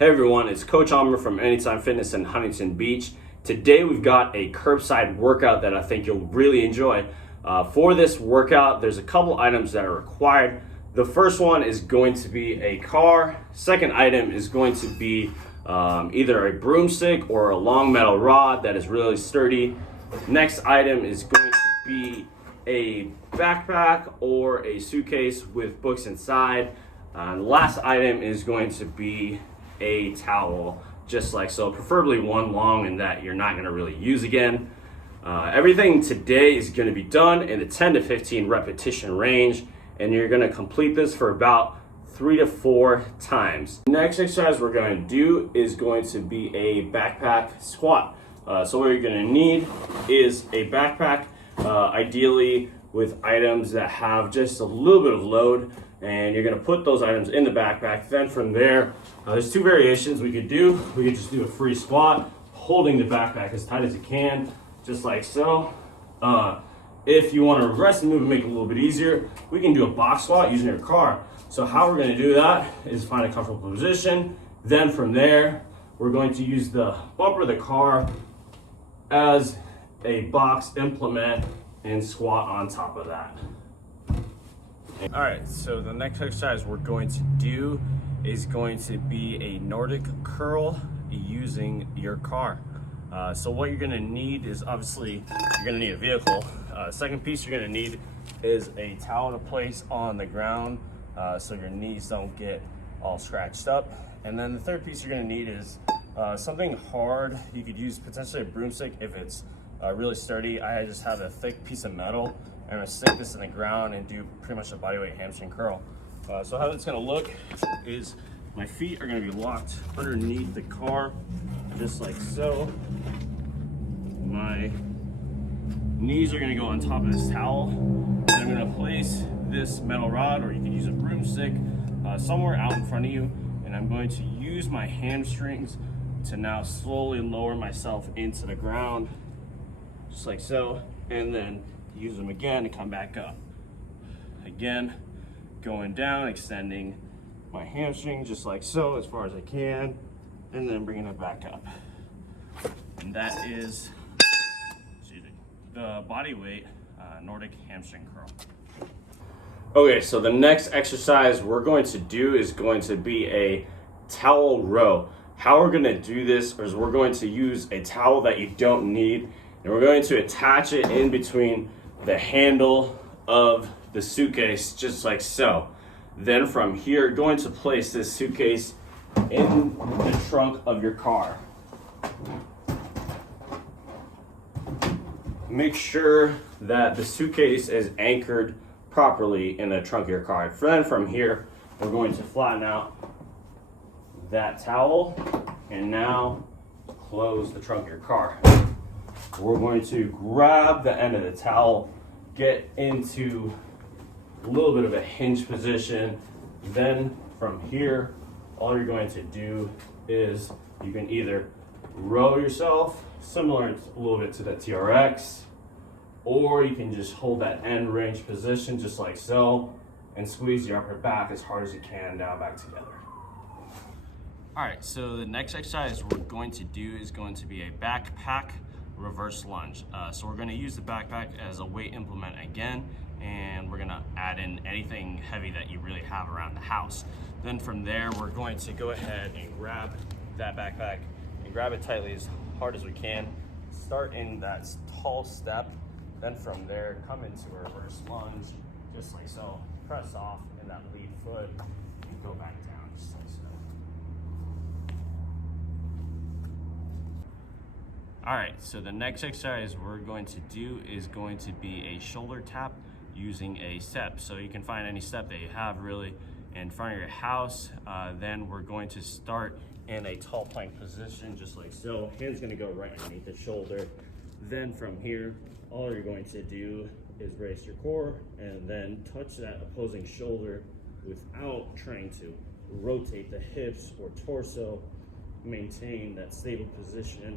Hey everyone, it's Coach Almer from Anytime Fitness in Huntington Beach. Today we've got a curbside workout that I think you'll really enjoy. For this workout, there's a couple items that are required. The first one is going to be a car. Second item is going to be either a broomstick or a long metal rod that is really sturdy. Next item is going to be a backpack or a suitcase with books inside. The last item is going to be a towel, just like so, preferably one long and that you're not going to really use again. Everything today is going to be done in the 10 to 15 repetition range, and you're going to complete this for about 3 to 4 times. The next exercise we're going to do is going to be a backpack squat. So what you're going to need is a backpack, ideally with items that have just a little bit of load, and you're going to put those items in the backpack. Then from there, there's 2 variations we could do. We could just do a free squat, holding the backpack as tight as you can, just like so. If you want to regress the move and make it a little bit easier, we can do a box squat using your car. So how we're going to do that is find a comfortable position. Then from there, we're going to use the bumper of the car as a box implement and squat on top of that. All right, so the next exercise we're going to do is going to be a Nordic curl using your car. So what you're gonna need is, obviously, you're gonna need a vehicle. Second piece you're gonna need is a towel to place on the ground so your knees don't get all scratched up. And then the third piece you're gonna need is something hard. You could use potentially a broomstick if it's really sturdy. I just have a thick piece of metal. I'm gonna stick this in the ground and do pretty much a bodyweight hamstring curl. So how it's gonna look is my feet are gonna be locked underneath the car, just like so. My knees are gonna go on top of this towel. And I'm gonna place this metal rod, or you can use a broomstick, somewhere out in front of you. And I'm going to use my hamstrings to now slowly lower myself into the ground, just like so. And then use them again to come back up. Again, going down, extending my hamstring just like so as far as I can, and then bringing it back up. And that is the body weight Nordic hamstring curl. Okay, so the next exercise we're going to do is going to be a towel row. How we're going to do this is we're going to use a towel that you don't need, and we're going to attach it in between the handle of the suitcase, just like so. Then from here, going to place this suitcase in the trunk of your car. Make sure that the suitcase is anchored properly in the trunk of your car. Then from here, we're going to flatten out that towel and now close the trunk of your car. We're going to grab the end of the towel, get into a little bit of a hinge position. Then from here, all you're going to do is you can either row yourself, similar a little bit to the TRX, or you can just hold that end range position just like so and squeeze your upper back as hard as you can down back together. All right, so the next exercise we're going to do is going to be a backpack reverse lunge. So we're going to use the backpack as a weight implement again, and we're going to add in anything heavy that you really have around the house. Then from there, we're going to go ahead and grab that backpack and grab it tightly as hard as we can. Start in that tall step. Then from there, come into a reverse lunge, just like so. Press off in that lead foot and go back down, just like so. All right, so the next exercise we're going to do is going to be a shoulder tap using a step. So you can find any step that you have really in front of your house. Then we're going to start in a tall plank position, just like so. Hand's gonna go right underneath the shoulder. Then from here, all you're going to do is raise your core and then touch that opposing shoulder without trying to rotate the hips or torso. Maintain that stable position